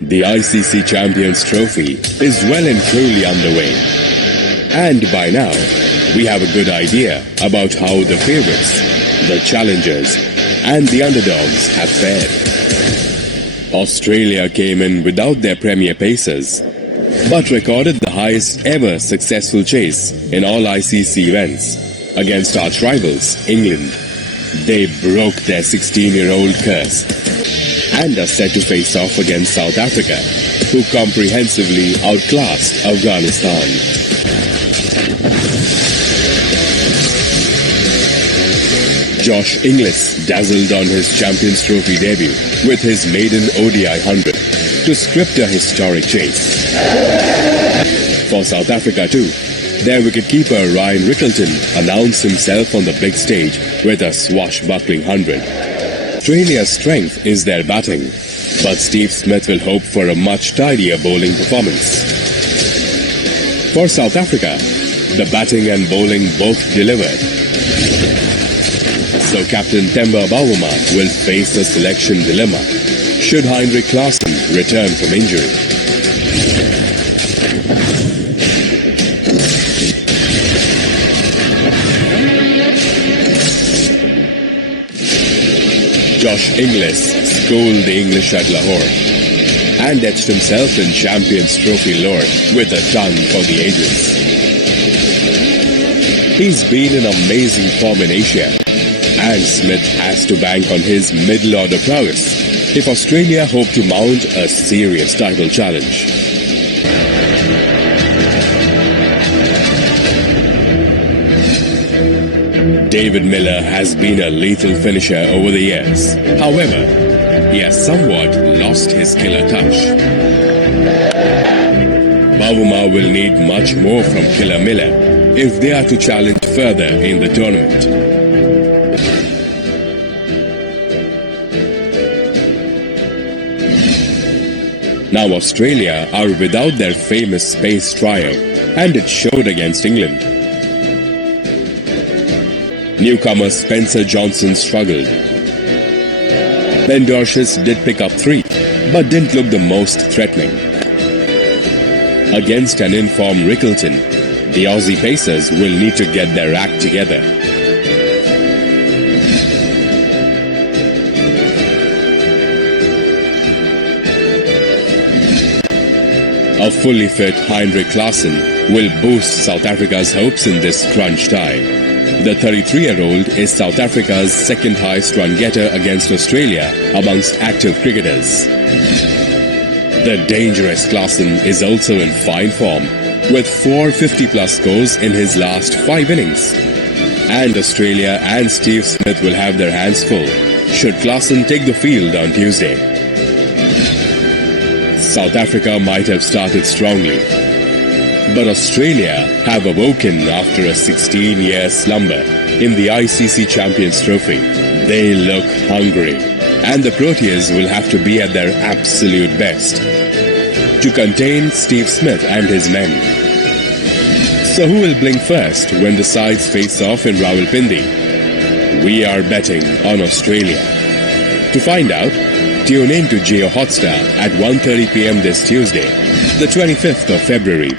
The ICC Champions Trophy is well and truly underway. And by now, we have a good idea about how the favorites, the challengers, and the underdogs have fared. Australia came in without their premier pacers, but recorded the highest ever successful chase in all ICC events against arch rivals England. They broke their 16-year-old curse and are set to face off against South Africa, who comprehensively outclassed Afghanistan. Josh Inglis dazzled on his Champions Trophy debut with his maiden ODI 100 to script a historic chase. For South Africa too, their wicketkeeper Ryan Rickleton announced himself on the big stage with a swashbuckling 100. Australia's strength is their batting, but Steve Smith will hope for a much tidier bowling performance. For South Africa, the batting and bowling both delivered. So Captain Temba Bavuma will face a selection dilemma should Heinrich Klaasen return from injury. Josh Inglis schooled the English at Lahore and etched himself in Champions Trophy lore with a ton for the ages. He's been in amazing form in Asia, and Smith has to bank on his middle-order prowess if Australia hope to mount a serious title challenge. David Miller has been a lethal finisher over the years. However, he has somewhat lost his killer touch. Bavuma will need much more from Killer Miller if they are to challenge further in the tournament. Now Australia are without their famous pace trio, and it showed against England. Newcomer Spencer Johnson struggled. Ben Dorshus did pick up 3, but didn't look the most threatening. Against an informed Rickleton, the Aussie pacers will need to get their act together. A fully fit Heinrich Klaasen will boost South Africa's hopes in this crunch tie. The 33-year-old is South Africa's second highest run getter against Australia amongst active cricketers. The dangerous Klaasen is also in fine form with 4 50-plus scores in his last 5 innings. And Australia and Steve Smith will have their hands full should Klaasen take the field on Tuesday. South Africa might have started strongly, but Australia have awoken after a 16-year slumber in the ICC Champions Trophy. They look hungry, and the Proteas will have to be at their absolute best to contain Steve Smith and his men. So who will blink first when the sides face off in Rawalpindi? We are betting on Australia. To find out, tune in to Geo Hotstar at 1:30 p.m. this Tuesday, the 25th of February.